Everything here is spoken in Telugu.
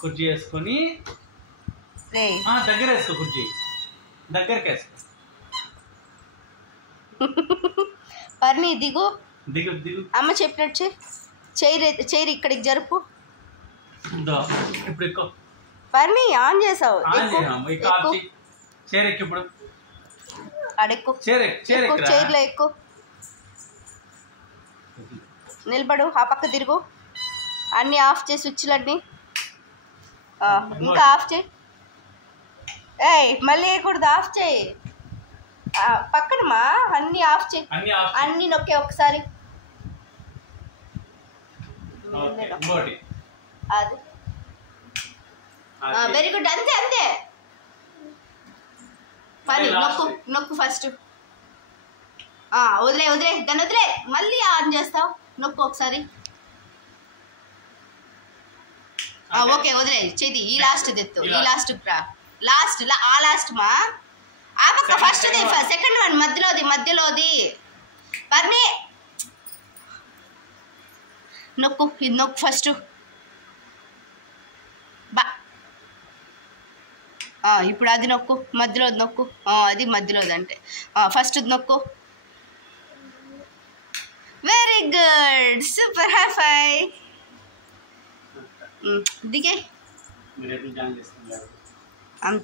కుర్చీ వేసుకొని దగ్గర వేసుకో, కుర్చీ దగ్గరికి వేసుకో. పర్ని దిగు దిగు దిగు. అమ్మ చెప్పినట్టు చైర్ ఇక్కడికి జరుపు. ఇప్పుడు ఎక్కువ పర్ని ఆన్ చేసావు. చైర్ ఎక్కు. ఇప్పుడు అడెక్కు, చైర్లో ఎక్కు. నిలబడు, ఆ పక్క తిరుగు. అన్నీ ఆఫ్ చేయి, స్విచ్లన్నీ. ఇంకా ఆఫ్ చేయి. ఏయ్ మళ్ళీ వేయకూడదు, ఆఫ్ చేయి. పక్కనమా అన్నీ ఆఫ్ చేయి. అన్నీ నొక్కే ఒకసారి. అది వెరీ గుడ్. అంతే అంతే. పని నొక్కు ఫస్ట్. వదిలే దాన్ని వదిలే. మళ్ళీ ఆన్ చేస్తావు, నొక్కు ఒకసారి. ఓకే వదిలే. చేతి ఈ లాస్ట్ తెత్తు, ఈ లాస్ట్ లాస్ట్ మా ఆ పక్క ఫస్ట్ సెకండ్ వన్ మధ్యలోది పర్ని నొక్కు. ఇది నొక్కు ఫస్ట్. ఇప్పుడు అది నొక్కు, మధ్యలోది నొక్కు. అది మధ్యలోది అంటే ఫస్ట్ నొక్కు. వెరీ గుడ్, సూపర్, హై ఫై. దిగే.